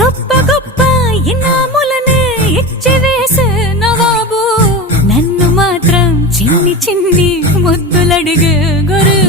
గొప్ప గొప్ప ఇనాములనే ఇచ్చి వేసే నవాబు నన్ను మాత్రం చిన్ని చిన్ని ముద్దులడిగే గొర్రె